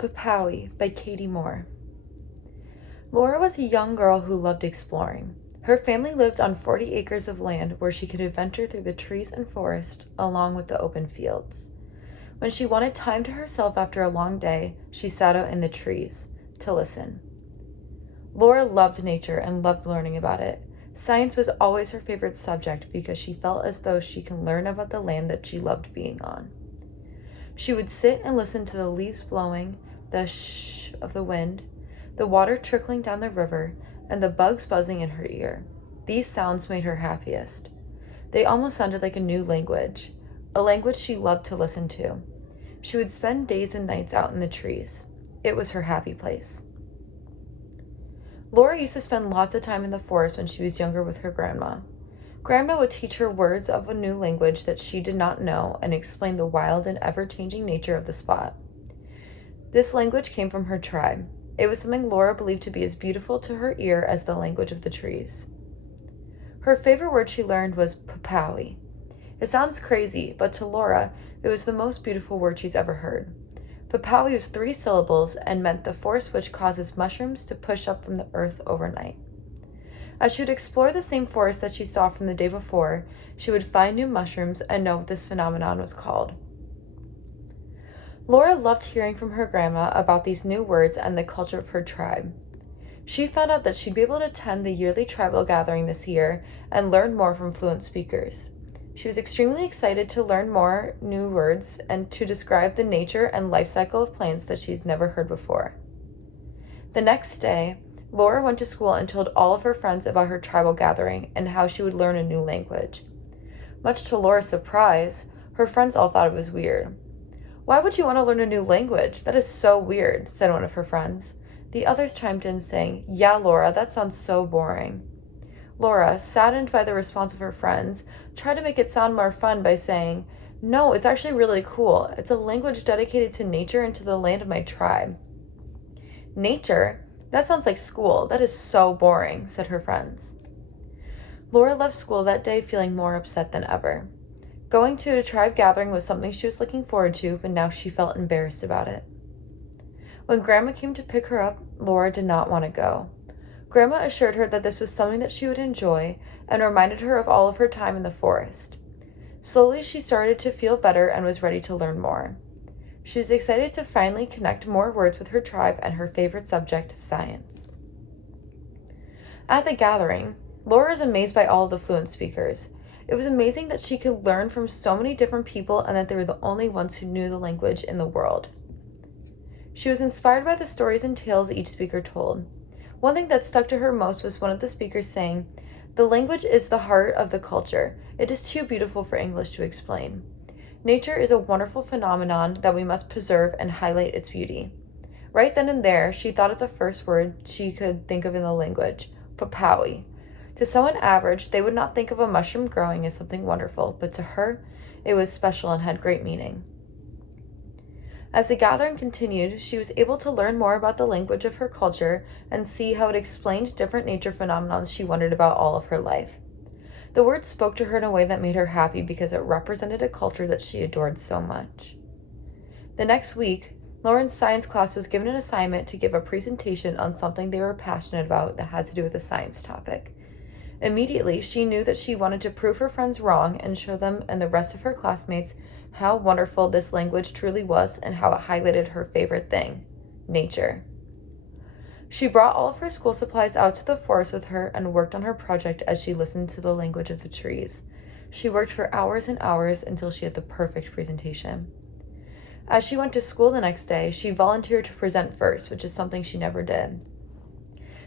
Puhpowee by Katie Moore. Laura was a young girl who loved exploring. Her family lived on 40 acres of land where she could adventure through the trees and forest along with the open fields. When she wanted time to herself after a long day, she sat out in the trees to listen. Laura loved nature and loved learning about it. Science was always her favorite subject because she felt as though she could learn about the land that she loved being on. She would sit and listen to the leaves blowing, the shh of the wind, the water trickling down the river, and the bugs buzzing in her ear. These sounds made her happiest. They almost sounded like a new language, a language she loved to listen to. She would spend days and nights out in the trees. It was her happy place. Laura used to spend lots of time in the forest when she was younger with her grandma. Grandma would teach her words of a new language that she did not know and explain the wild and ever-changing nature of the spot. This language came from her tribe. It was something Laura believed to be as beautiful to her ear as the language of the trees. Her favorite word she learned was Puhpowee. It sounds crazy, but to Laura, it was the most beautiful word she's ever heard. Puhpowee was 3 syllables and meant the force which causes mushrooms to push up from the earth overnight. As she would explore the same forest that she saw from the day before, she would find new mushrooms and know what this phenomenon was called. Laura loved hearing from her grandma about these new words and the culture of her tribe. She found out that she'd be able to attend the yearly tribal gathering this year and learn more from fluent speakers. She was extremely excited to learn more new words and to describe the nature and life cycle of plants that she's never heard before. The next day, Laura went to school and told all of her friends about her tribal gathering and how she would learn a new language. Much to Laura's surprise, her friends all thought it was weird. "Why would you want to learn a new language? That is so weird," said one of her friends. The others chimed in saying, "Yeah, Laura, that sounds so boring." Laura, saddened by the response of her friends, tried to make it sound more fun by saying, "No, it's actually really cool. It's a language dedicated to nature and to the land of my tribe." "Nature? That sounds like school. That is so boring," said her friends. Laura left school that day feeling more upset than ever. Going to a tribe gathering was something she was looking forward to, but now she felt embarrassed about it. When Grandma came to pick her up, Laura did not want to go. Grandma assured her that this was something that she would enjoy and reminded her of all of her time in the forest. Slowly, she started to feel better and was ready to learn more. She was excited to finally connect more words with her tribe and her favorite subject, science. At the gathering, Laura was amazed by all of the fluent speakers. It was amazing that she could learn from so many different people and that they were the only ones who knew the language in the world. She was inspired by the stories and tales each speaker told. One thing that stuck to her most was one of the speakers saying, "The language is the heart of the culture. It is too beautiful for English to explain. Nature is a wonderful phenomenon that we must preserve and highlight its beauty." Right then and there, she thought of the first word she could think of in the language, Puhpowee. To someone average, they would not think of a mushroom growing as something wonderful, but to her, it was special and had great meaning. As the gathering continued, she was able to learn more about the language of her culture and see how it explained different nature phenomena she wondered about all of her life. The words spoke to her in a way that made her happy because it represented a culture that she adored so much. The next week, Lauren's science class was given an assignment to give a presentation on something they were passionate about that had to do with a science topic. Immediately, she knew that she wanted to prove her friends wrong and show them and the rest of her classmates how wonderful this language truly was and how it highlighted her favorite thing, nature. She brought all of her school supplies out to the forest with her and worked on her project as she listened to the language of the trees. She worked for hours and hours until she had the perfect presentation. As she went to school the next day, she volunteered to present first, which is something she never did.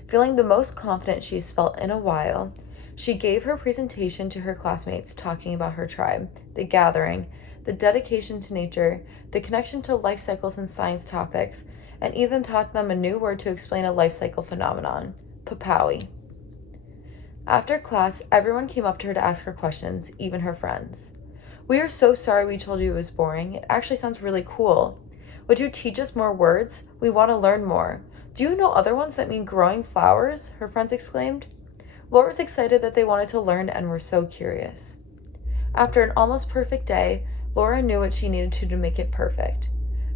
Feeling the most confident she's felt in a while, she gave her presentation to her classmates talking about her tribe, the gathering, the dedication to nature, the connection to life cycles and science topics, and even taught them a new word to explain a life cycle phenomenon, Puhpowee. After class, everyone came up to her to ask her questions, even her friends. "We are so sorry we told you it was boring. It actually sounds really cool. Would you teach us more words? We want to learn more. Do you know other ones that mean growing flowers?" her friends exclaimed. Laura was excited that they wanted to learn and were so curious. After an almost perfect day, Laura knew what she needed to make it perfect.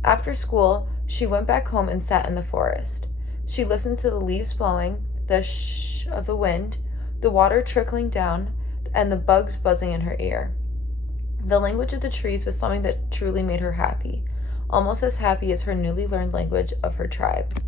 After school, She went back home and sat in the forest. She listened to the leaves blowing, the shh of the wind, the water trickling down, and the bugs buzzing in her ear. The language of the trees was something that truly made her happy, almost as happy as her newly learned language of her tribe.